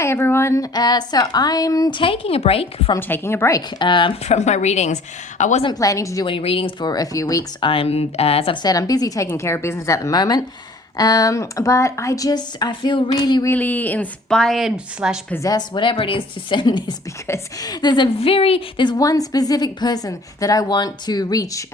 Hi everyone. So I'm taking a break from from my readings. I wasn't planning to do any readings for a few weeks. As I've said, I'm busy taking care of business at the moment. But I feel really, really inspired / possessed, whatever it is, to send this because there's one specific person that I want to reach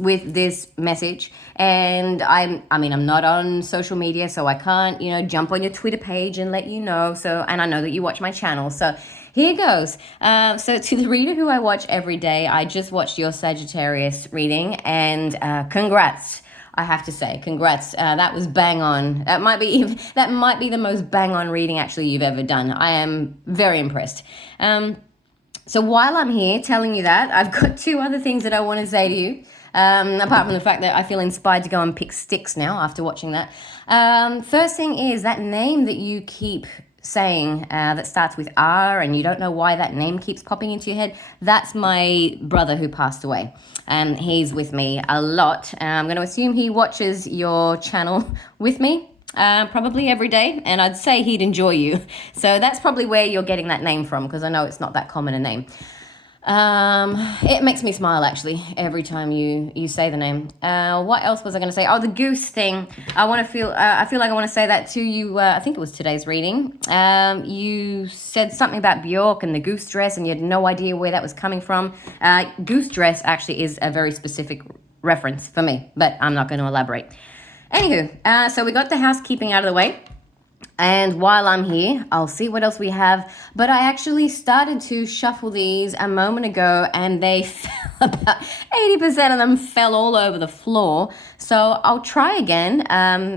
with this message. And I'm not on social media, so I can't, jump on your Twitter page and let you know. And I know that you watch my channel, so here goes. So to the reader who I watch every day, I just watched your Sagittarius reading, and congrats. I have to say, congrats. That was bang on. That might be the most bang on reading actually you've ever done. I am very impressed. So while I'm here telling you that, I've got two other things that I want to say to you. Apart from the fact that I feel inspired to go and pick sticks now after watching that. First thing is that name that you keep saying that starts with R and you don't know why that name keeps popping into your head. That's my brother who passed away. He's with me a lot. I'm going to assume he watches your channel with me. Probably every day, and I'd say he'd enjoy you. So that's probably where you're getting that name from, because I know it's not that common a name. It makes me smile actually every time you say the name. What else was I going to say? Oh, the goose thing. I feel like I want to say that to you. I think it was today's reading. You said something about Bjork and the goose dress, and you had no idea where that was coming from. Goose dress actually is a very specific reference for me, but I'm not going to elaborate. Anywho, so we got the housekeeping out of the way. And while I'm here, I'll see what else we have. But I actually started to shuffle these a moment ago, and they fell about 80% of them fell all over the floor. So I'll try again.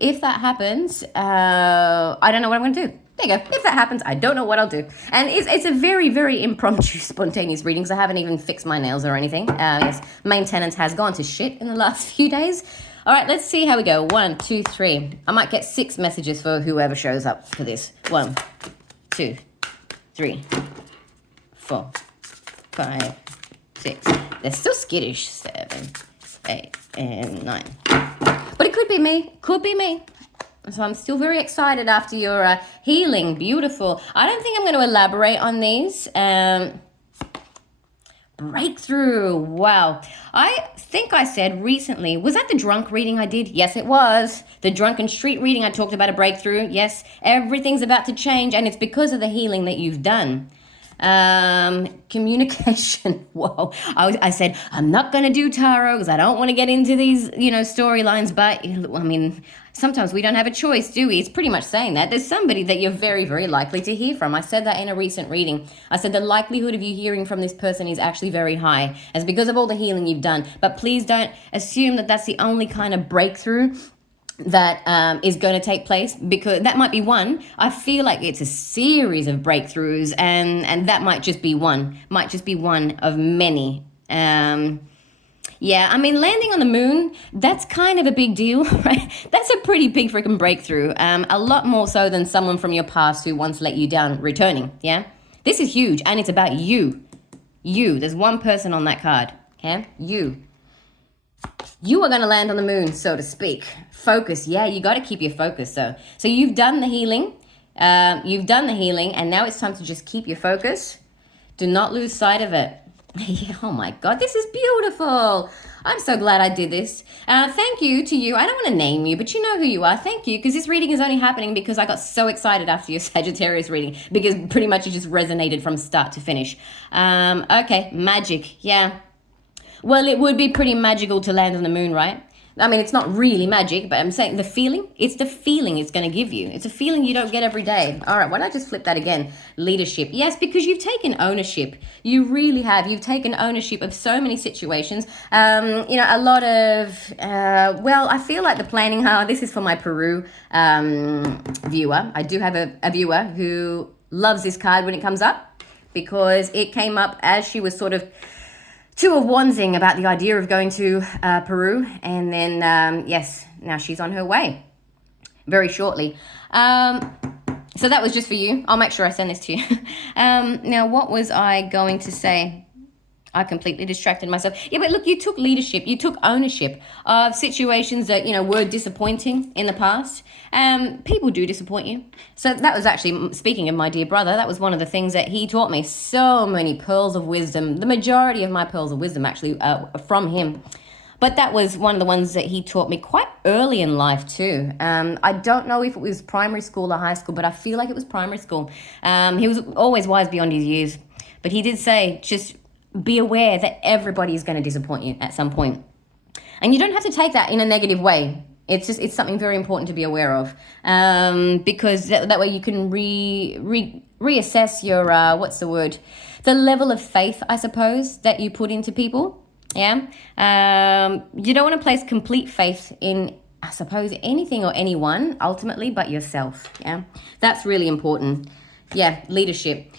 If that happens, I don't know what I'm going to do. There you go. If that happens, I don't know what I'll do. And it's a very, very impromptu, spontaneous reading, because I haven't even fixed my nails or anything. Yes, maintenance has gone to shit in the last few days. All right, let's see how we go. 1, 2, 3. I might get 6 messages for whoever shows up for this. 1, 2, 3, 4, 5, 6. They're still skittish. 7, 8, and 9. But it could be me. Could be me. So I'm still very excited after your healing. Beautiful. I don't think I'm going to elaborate on these. Breakthrough. Wow. I think I said recently, was that the drunk reading I did? Yes, it was. The drunken street reading, I talked about a breakthrough. Yes, everything's about to change, and it's because of the healing that you've done. Communication. Whoa. I said, I'm not going to do tarot because I don't want to get into these, storylines, but I mean, sometimes we don't have a choice, do we? It's pretty much saying that. There's somebody that you're very, very likely to hear from. I said that in a recent reading. I said the likelihood of you hearing from this person is actually very high. It's because of all the healing you've done. But please don't assume that that's the only kind of breakthrough that is going to take place, because that might be one. I feel like it's a series of breakthroughs, and that might just be one of many. Yeah, I mean, landing on the moon, that's kind of a big deal, right? That's a pretty big freaking breakthrough. A lot more so than someone from your past who once let you down returning, yeah? This is huge, and it's about you. You. There's one person on that card, okay? You. You are going to land on the moon, so to speak. Focus. Yeah, you got to keep your focus. So you've done the healing. And now it's time to just keep your focus. Do not lose sight of it. Oh my God, this is beautiful. I'm so glad I did this. Thank you to you. I don't want to name you, but you know who you are. Thank you, because this reading is only happening because I got so excited after your Sagittarius reading, because pretty much it just resonated from start to finish. Okay, magic. Yeah. Well, it would be pretty magical to land on the moon, right? I mean, it's not really magic, but I'm saying the feeling it's going to give you. It's a feeling you don't get every day. All right, why don't I just flip that again? Leadership. Yes, because you've taken ownership. You really have. You've taken ownership of so many situations. A lot of, I feel like the planning, this is for my Peru viewer. I do have a viewer who loves this card when it comes up, because it came up as she was sort of Two of Wandsing about the idea of going to Peru, and then, now she's on her way very shortly. So that was just for you. I'll make sure I send this to you. Now, what was I going to say? I completely distracted myself. Yeah, but look, you took leadership. You took ownership of situations that, were disappointing in the past. People do disappoint you. So that was actually, speaking of my dear brother, that was one of the things that he taught me. So many pearls of wisdom. The majority of my pearls of wisdom actually from him. But that was one of the ones that he taught me quite early in life too. I don't know if it was primary school or high school, but I feel like it was primary school. He was always wise beyond his years. But he did say, just be aware that everybody is going to disappoint you at some point. And you don't have to take that in a negative way. It's something very important to be aware of, because that way you can reassess your, the level of faith, I suppose, that you put into people. Yeah. You don't want to place complete faith in, I suppose, anything or anyone ultimately but yourself. Yeah. That's really important. Yeah. Leadership.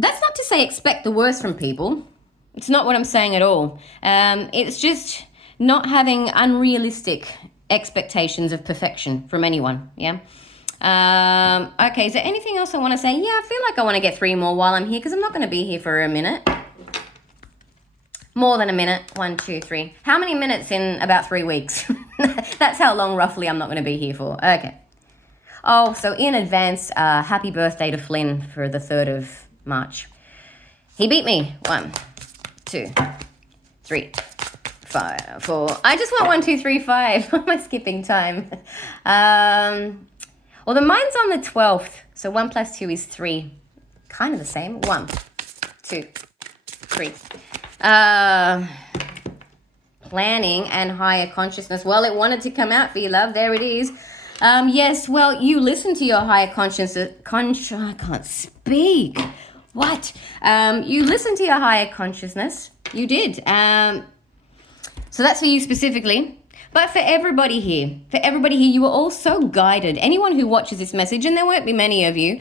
That's not to say expect the worst from people. It's not what I'm saying at all. It's just not having unrealistic expectations of perfection from anyone. Yeah. Okay. Is there anything else I want to say? Yeah, I feel like I want to get 3 more while I'm here because I'm not going to be here for a minute. More than a minute. 1, 2, 3. How many minutes in about 3 weeks? That's how long roughly I'm not going to be here for. Okay. Oh, so in advance, happy birthday to Flynn for the 3rd of March. He beat me. 1, 2, 3, 5, 4. I just want 1, 2, 3, 5. Why am I skipping time? Well, the mine's on the 12th. So 1 plus 2 is 3. Kind of the same. 1, 2, 3. Planning and higher consciousness. Well, it wanted to come out for you, love. There it is. Yes, well, you listen to your higher consciousness. I can't speak. What? You listen to your higher consciousness. You did. So that's for you specifically. But for everybody here, you were all so guided. Anyone who watches this message, and there won't be many of you,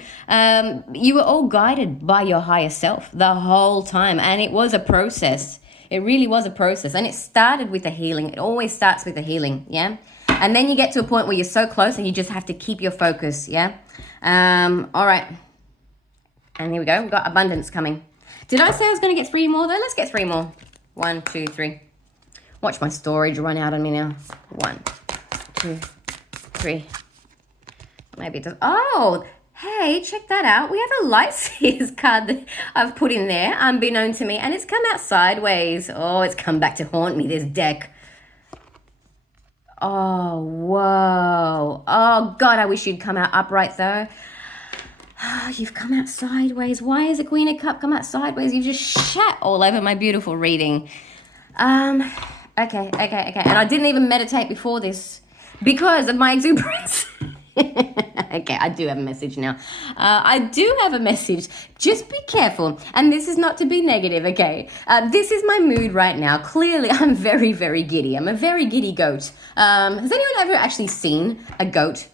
you were all guided by your higher self the whole time. And it was a process. It really was a process. And it started with the healing. It always starts with the healing, yeah? And then you get to a point where you're so close and you just have to keep your focus, yeah? All right. And here we go. We've got abundance coming. Did I say I was going to get 3 more, though? Let's get 3 more. 1, 2, 3. Watch my storage run out on me now. 1, 2, 3. Maybe it does. Oh, hey, check that out. We have a Lightseers card that I've put in there, unbeknown to me, and it's come out sideways. Oh, it's come back to haunt me, this deck. Oh, whoa. Oh, God, I wish you'd come out upright, though. Oh, you've come out sideways. Why has the Queen of Cups come out sideways? You've just shat all over my beautiful reading. Okay. And I didn't even meditate before this because of my exuberance. Okay, I do have a message now. I do have a message. Just be careful. And this is not to be negative, okay? This is my mood right now. Clearly, I'm very, very giddy. I'm a very giddy goat. Has anyone ever actually seen a goat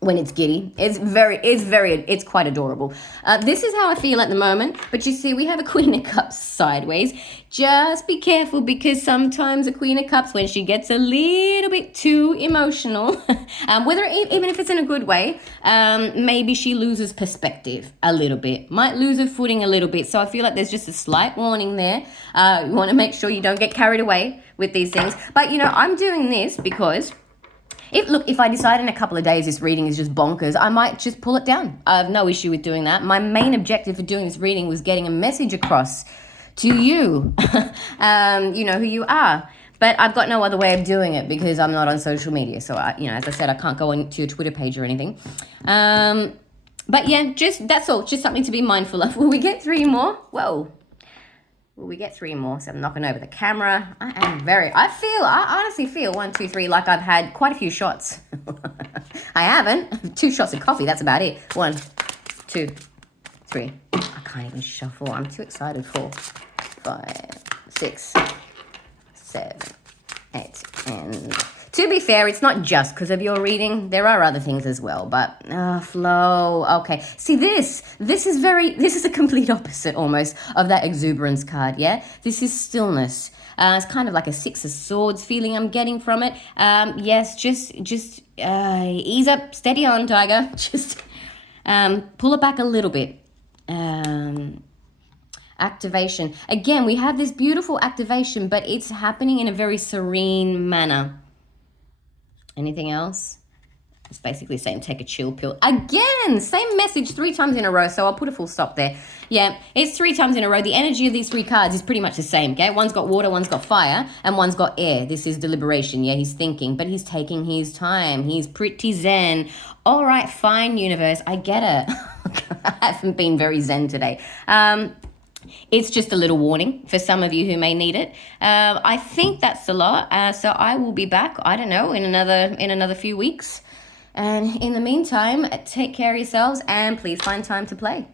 when it's giddy? It's quite adorable. This is how I feel at the moment. But you see, we have a Queen of Cups sideways. Just be careful because sometimes a Queen of Cups, when she gets a little bit too emotional, even if it's in a good way, maybe she loses perspective a little bit, might lose her footing a little bit. So I feel like there's just a slight warning there. You want to make sure you don't get carried away with these things. But, I'm doing this because if I decide in a couple of days this reading is just bonkers, I might just pull it down. I have no issue with doing that. My main objective for doing this reading was getting a message across to you, who you are. But I've got no other way of doing it because I'm not on social media. So, as I said, I can't go on to your Twitter page or anything. But yeah, that's all. Just something to be mindful of. Will we get 3 more? Whoa. Will we get 3 more? So I'm knocking over the camera. I honestly feel 1, 2, 3 like I've had quite a few shots. I haven't. 2 shots of coffee. That's about it. 1, 2, 3. I can't even shuffle. I'm too excited. 4, 5, 6, 7, 8, and... To be fair, it's not just because of your reading. There are other things as well, but flow. Okay. See, this is a complete opposite almost of that exuberance card, yeah? This is stillness. It's kind of like a 6 of Swords feeling I'm getting from it. Yes, just ease up, steady on, Tiger. Just pull it back a little bit. Activation. Again, we have this beautiful activation, but it's happening in a very serene manner. Anything else? It's basically saying take a chill pill. Again, same message 3 times in a row, so I'll put a full stop there. Yeah, it's 3 times in a row. The energy of these 3 cards is pretty much the same, okay? One's got water, one's got fire, and one's got air. This is deliberation. Yeah, he's thinking, but he's taking his time. He's pretty zen. All right, fine, universe. I get it. I haven't been very zen today. It's just a little warning for some of you who may need it. I think that's a lot. So I will be back, I don't know, in another few weeks. And in the meantime, take care of yourselves and please find time to play.